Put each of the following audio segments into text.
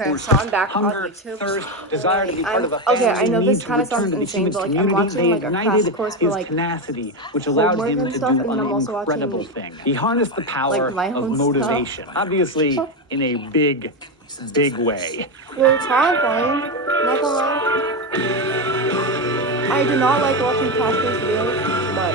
Okay, so I'm back on Hunger, YouTube. thirst, desire to be part of a family, Okay, I know this need to kind of return sounds to the insane, human but like I'm community. watching They like a crash ignited course for his like tenacity, which allowed homework him and to stuff, do and then an I'm also incredible watching thing. He harnessed the power my of own motivation, obviously in a big way. You're trying fine. Not gonna lie. I do not like watching crash course videos, but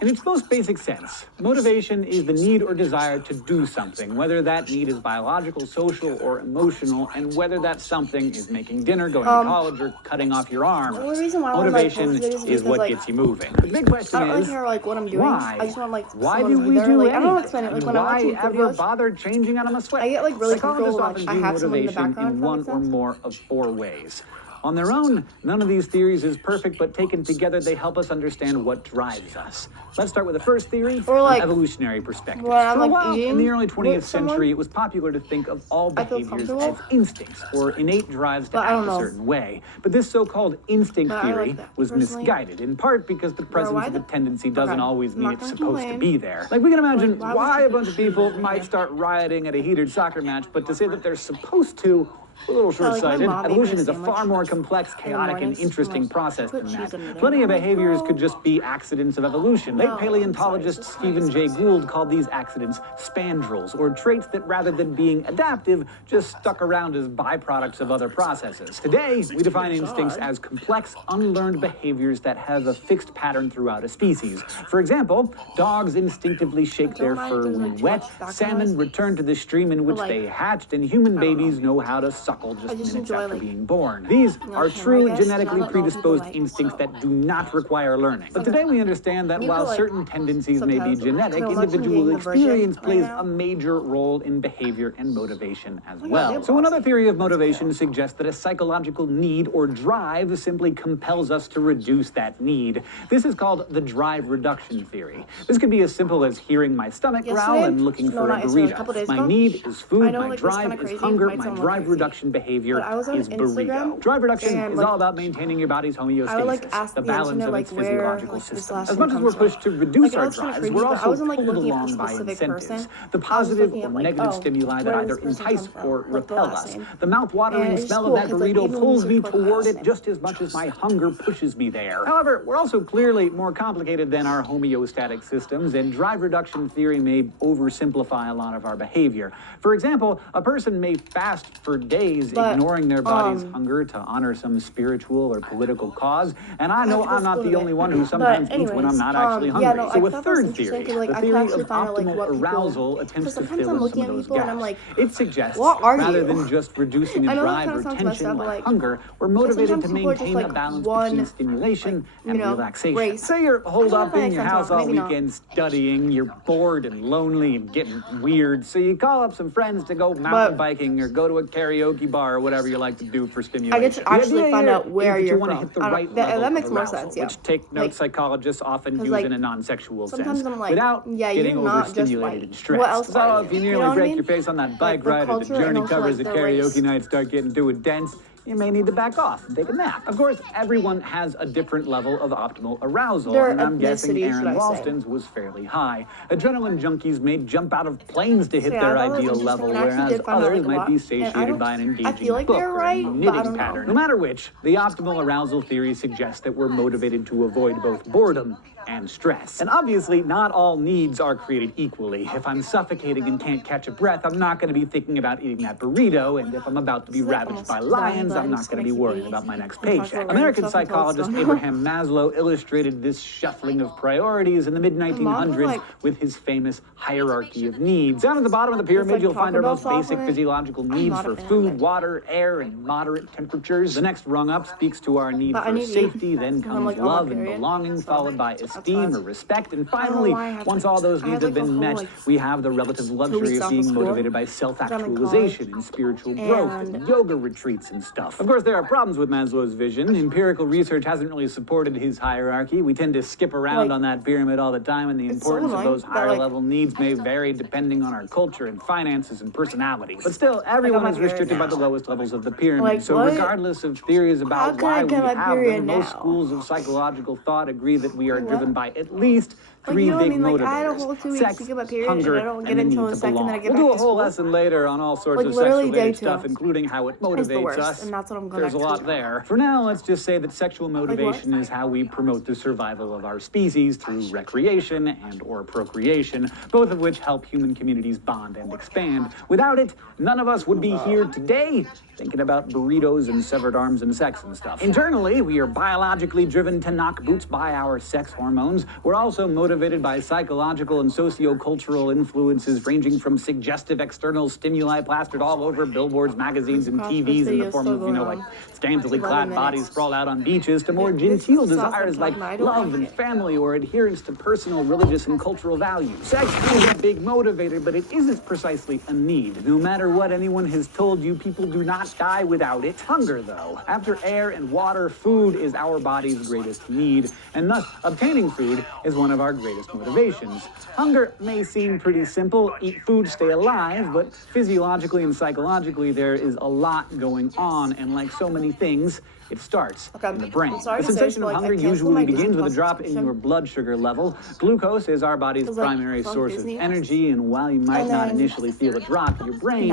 In its most basic sense, motivation is the need or desire to do something, whether that need is biological, social, or emotional, and whether that something is making dinner, going to college, or cutting off your arm. the only reason why I want Motivation like videos is what like, gets you moving. The big question I don't really is, care like what I'm doing. why? I just want like Why someone do to be we there. do Like, I anything? don't know how to explain it. Like when I watch Why YouTube ever videos, bother changing out of a sweat? I get like really Psychologists comfortable. often Like I view have someone in the motivation background. in one or more of 4 ways. On their own, none of these theories is perfect, but taken together, they help us understand what drives us. Let's start with the first theory, Or like, an evolutionary perspective. when I'm For a like while, in eating the early 20th with someone, century, it was popular to think of all I feel behaviors comfortable. as instincts or innate drives to But I act don't a know. certain way. But this so-called instinct But I like theory that, was personally. misguided, in part because the presence why of a the- tendency doesn't Okay, always I'm mean not it's gonna supposed to complain. be there. Like, we can imagine Like, why why was a bunch of people might start rioting at a heated soccer match, but to say that they're supposed to, a little like, my short-sighted. mom made Evolution me a is a sandwich far more complex, in the chaotic, and mornings. interesting Like, process put than cheese that. in it. Plenty of I'm like, behaviors girl. could just be accidents of evolution. Late No, paleontologist I'm sorry, Stephen Jay Gould called these accidents spandrels, or traits that rather than being adaptive, just stuck around as byproducts of other processes. Today, we define instincts as complex, unlearned behaviors that have a fixed pattern throughout a species. For example, dogs instinctively shake their mind fur there's, when like, too wet, much background salmon noise. return to the stream in which like, they hatched, and human don't know. babies know how to suckle just just minutes enjoy, after like, being born. These are camera, true I guess, and I genetically don't know if people predisposed like- instincts that do not require learning. But today we understand that You while could, like, certain tendencies may be subtitles it. genetic, So I'm watching individual Being the Virgin experience right plays now. a major role in behavior and motivation as God, well. they So were another awesome. theory of motivation suggests that a psychological need or drive simply compels us to reduce that need. This is called the drive reduction theory. This could be as simple as hearing my stomach growl Yesterday? and looking No, for a not yesterday, a couple burrito. days My ago. need is I food, know, my like, this drive kinda is crazy, hunger, might my sound, like, drive crazy. reduction behavior But I was on is burrito. Instagram, Drive reduction and, is like, all about maintaining your body's homeostasis, I would like ask the the balance internet of like its where physiological like this system. last As thing much as we're comes from. pushed to reduce Like, I our was kinda drives, crazy, we're but I also wasn't, like, pulled looking at along the by specific incentives. person. The I was positive looking or at, like, negative oh, stimuli that where either does this person entice come from? or Like, the repel last us. name. The mouth-watering And it's smell cool, of that 'cause, like, burrito even when pulls you me search for the toward last it name. just as much as my hunger pushes me there. However, we're also clearly more complicated than our homeostatic systems, and drive reduction theory may oversimplify a lot of our behavior. For example, a person may fast for days, But, ignoring their body's hunger to honor some spiritual or political cause, and I know I have to I'm not go the to only bed. one who sometimes eats when I'm not actually hungry. yeah, no, I So a thought that was third interesting, theory, 'cause, like, the I theory can of actually find out, like, optimal what people- arousal attempts 'cause to sometimes fill I'm in some looking of at those people and I'm gaps. like, It suggests, what are rather you? than just reducing I a know that drive kinda or sounds messed tension up, but, like like, hunger, we're because motivated to sometimes people are just, maintain a like, balance one, between stimulation and you know, relaxation. race. Say you're holed I don't know up if that in makes your sense house or not, all maybe not. weekend studying, you're bored and lonely and getting weird, so you call up some friends to go mountain biking or go to a karaoke bar or whatever you like to do for stimulation. I get to The actually idea find here out where is that you're you want to from. hit the I don't- right that- level that of makes more arousal, sense, yeah. which take note Like, psychologists often 'cause, use like, in a non-sexual sometimes sense I'm like, without yeah, you're getting not just overstimulated white. and stressed. What else So are if you? you You nearly know what I break mean? your face on that bike the ride or the culture and journey also, covers like, the the karaoke race. night start getting too dense, you may need to back off and take a nap. Of course, everyone has a different level of optimal arousal, Their and I'm guessing ethnicity, should Aaron I say. Ralston's was fairly high. Adrenaline junkies may jump out of planes to hit So, yeah, their I thought that was ideal interesting, level, and I actually whereas did find out, others like, a might lot. be And I satiated don't- by an I engaging feel like book they're or right, a but I knitting don't know. pattern. No matter which, the optimal arousal theory suggests that we're motivated to avoid both boredom and stress. And obviously, not all needs are created equally. If I'm suffocating and can't catch a breath, I'm not going to be thinking about eating that burrito, and if I'm about to be It's like ravaged almost by done, lions, but I'm I'm not just going to gonna be keep worrying eating about my next and talk paycheck. about American random stuff until it's psychologist done. Abraham Maslow illustrated this shuffling of priorities in the mid-1900s like- with his famous hierarchy of needs. Down at the bottom of the pyramid, like you'll find our Taco most Bell basic software. physiological needs not a for fan of food, it. water, air, and moderate temperatures. The next rung up speaks to our need But I for need to eat. safety, then I'm, comes like, on my love and period, belonging, so followed by that's esteem why or respect, and I don't know finally, why I have once to- all those I needs had, have like, a been whole, met, like, we have the relative 2 luxury weeks of off being of school. motivated by I'm in self-actualization and spiritual growth and And- yoga retreats and stuff. Of course, there are problems with Maslow's vision. Empirical research hasn't really supported his hierarchy. We tend to skip around Like, on that pyramid all the time, and the it's so importance of annoying those that, higher like, level needs may vary depending on our culture and finances and personalities. But still, everyone my is period restricted by now. the lowest levels of the pyramid. Like, So what? regardless of theories How about can I why we get my have period them, most now? schools of psychological thought agree that we are What? driven by at least three you know what I big mean? motivators: Like, I had a whole 2 weeks sex, to get my period, hunger, and I don't get and the until need the to second that I belong. get We'll do back a to whole school. lesson later on all sorts Like, of literally sex-related day 2. stuff, including how it It's the motivates worst, us. and that's what I'm going There's a back lot to. there. For now, let's just say that sexual motivation is how we promote the survival of our species through recreation and/or procreation, both of which help human communities bond and expand. Without it, none of us would be here today thinking about burritos and severed arms and sex and stuff. Internally, we are biologically driven to knock boots by our sex hormones. We're also motivated by psychological and socio-cultural influences ranging from suggestive external stimuli plastered all over billboards, magazines, and TVs in the form of, like scantily clad bodies sprawled out on beaches to more genteel desires like love and family or adherence to personal, religious, and cultural values. Sex is a big motivator, but it isn't precisely a need. No matter what anyone has told you, people do not die without it. Hunger, though. After air and water, food is our body's greatest need, and thus obtaining food is one of our greatest motivations. Hunger may seem pretty simple: eat food, stay alive, but physiologically and psychologically there is a lot going on, and like so many things, it starts in the brain. The sensation of hunger usually begins with a drop in your blood sugar level. Glucose is our body's primary source of energy, and while you might not initially feel a drop, your brain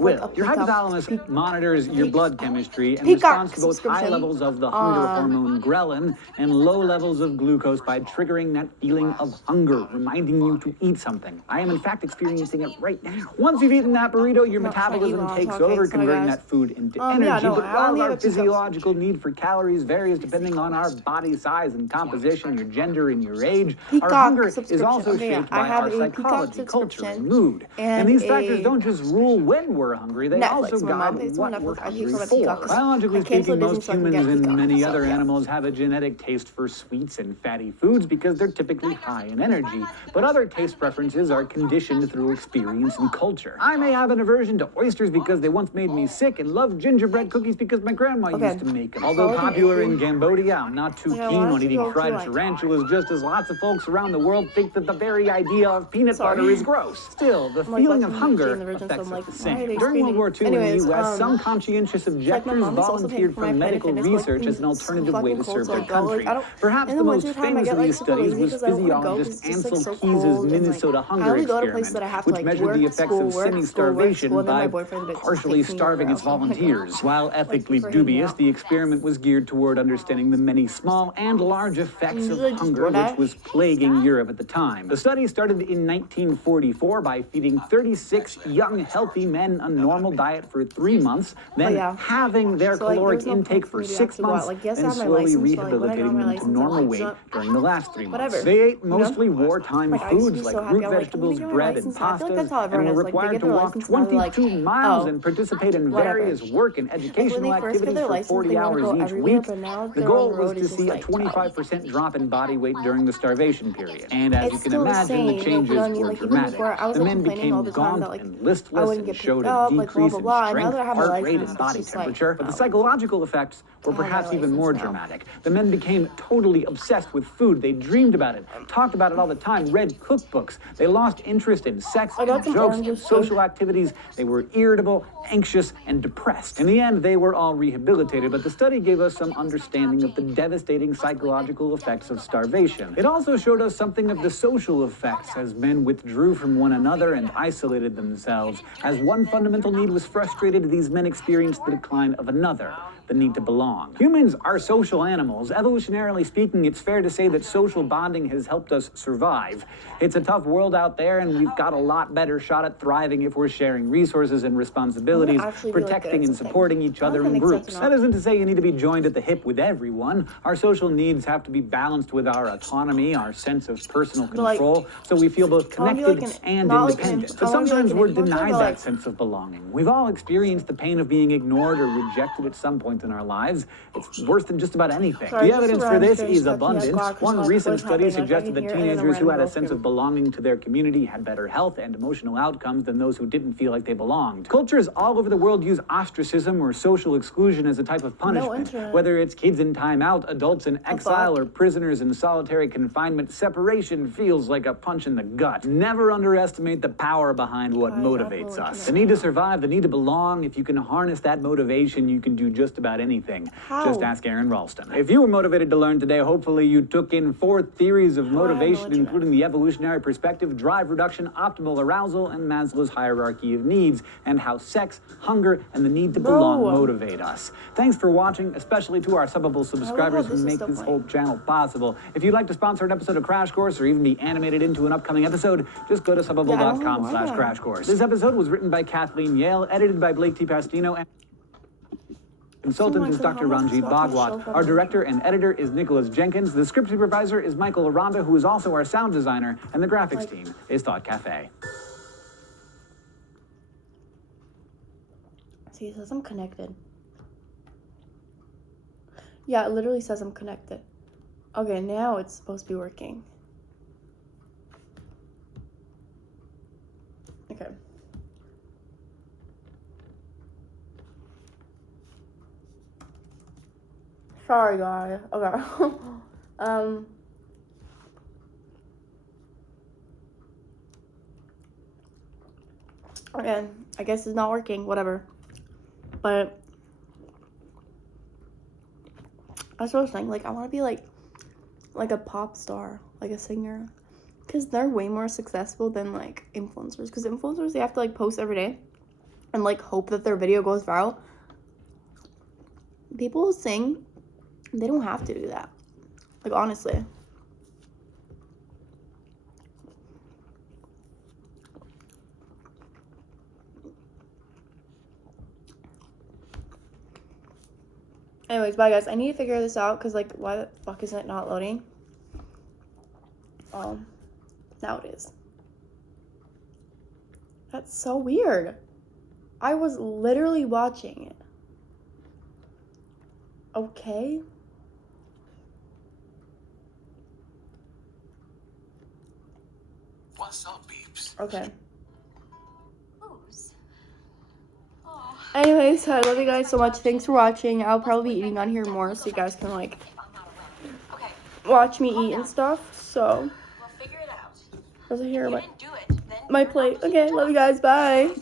will. Your hypothalamus monitors your blood chemistry and responds to both high levels of the hunger hormone ghrelin and low levels of glucose by triggering that feeling of hunger, reminding you to eat something. I am in fact experiencing it right now. Once you've eaten that burrito, your metabolism takes over, converting that food into energy. But while our physiological need for calories varies depending on our body size and composition, your gender, and your age, our hunger is also shaped by our psychology, culture, and mood. And these factors don't just rule when we're hungry, they also guide what we're hungry for. Biologically speaking, most humans and many other animals have a genetic taste for sweets and fatty foods because they're typically high in energy. But other taste preferences are conditioned through experience and culture. I may have an aversion to oysters because they once made me sick, and love gingerbread cookies because my grandma used to make them. Although popular in Cambodia, I'm not too keen on eating fried tarantulas, just as lots of folks around the world think that the very idea of peanut butter is gross. Still, the feeling of hunger affects us the same. During World War II in the U.S., some conscientious objectors volunteered for medical research as an alternative way to serve their country. Perhaps the most famous of these studies was physiologist Ansel Keys' Minnesota Hunger Experiment, which measured the effects of semi-starvation by partially starving its volunteers. While ethically dubious, the experiment was geared toward understanding the many small and large effects of hunger which was plaguing Europe at the time. The study started in 1944 by feeding 36 young, healthy men a normal diet for 3 months, then halving their caloric intake for 6 months, and slowly rehabilitating them to normal weight during the last 3 months. They ate mostly wartime foods like root vegetables, bread, and pastas, and were required to walk 22 miles and participate in various work and educational activities for 40 hours each week. The goal was to see a 25% drop in body weight during the starvation period. And as you can imagine, the changes were dramatic. The men became gaunt and listless and showed a decrease in strength, heart rate, and body temperature. But the psychological effects were perhaps even more dramatic. The men became totally obsessed with food. They dreamed about it, talked about it all the time, read cookbooks. They lost interest in sex and jokes and social activities. They were irritable, anxious, and depressed. In the end, they were all rehabilitated, but the study gave us some understanding of the devastating psychological effects of starvation. It also showed us something of the social effects as men withdrew from one another and isolated themselves. As one fundamental need was frustrated, these men experienced the decline of another: the need to belong. Humans are social animals. Evolutionarily speaking, it's fair to say that social bonding has helped us survive. It's a tough world out there, and we've got a lot better shot at thriving if we're sharing resources and responsibilities, protecting and supporting each other in groups. That isn't to say you need to be joined at the hip with everyone. Our social needs have to be balanced with our autonomy, our sense of personal control, so we feel both connected and independent. But sometimes we're denied that sense of belonging. We've all experienced the pain of being ignored or rejected at some point in our lives. It's worse than just about anything. The evidence for this is abundant. One recent study suggested that teenagers who had a sense of belonging to their community had better health and emotional outcomes than those who didn't feel like they belonged. Cultures all over the world use ostracism or social exclusion as a type of punishment. Whether it's kids in timeout, adults in exile, or prisoners in solitary confinement, separation feels like a punch in the gut. Never underestimate the power behind what motivates us. The need to survive, the need to belong. If you can harness that motivation, you can do just about anything. How? Just ask Aaron Ralston. If you were motivated to learn today, hopefully you took in 4 theories of motivation, including the evolutionary perspective, drive reduction, optimal arousal, and Maslow's hierarchy of needs, and how sex, hunger, and the need to belong motivate us. Thanks for watching, especially to our Subbable subscribers who make this whole channel possible. If you'd like to sponsor an episode of Crash Course or even be animated into an upcoming episode, just go to subbable.com/Crash Course. This episode was written by Kathleen Yale, edited by Blake T. Pastino, and consultant is Dr. Ranjit Bhagwat. Our director and editor is Nicholas Jenkins. The script supervisor is Michael Aranda, who is also our sound designer, and the graphics team is Thought Cafe. See, it says I'm connected. Yeah, it literally says I'm connected. Okay, now it's supposed to be working. Okay. Sorry, guys. Okay. Again, I guess it's not working. Whatever. But that's what I was saying. Like, I want to be like a pop star, like a singer, because they're way more successful than like influencers. Because influencers, they have to like post every day and like hope that their video goes viral. People who sing, they don't have to do that. Like, honestly. Anyways, bye guys. I need to figure this out because, like, why the fuck isn't it not loading? Now it is. That's so weird. I was literally watching it. Okay. What's up, peeps? Okay. Anyways, I love you guys so much. Thanks for watching. I'll probably be eating on here more so you guys can, like, watch me eat and stuff. So, We'll figure it out. as I hear You my didn't do it, then plate. Okay, love you guys. Bye.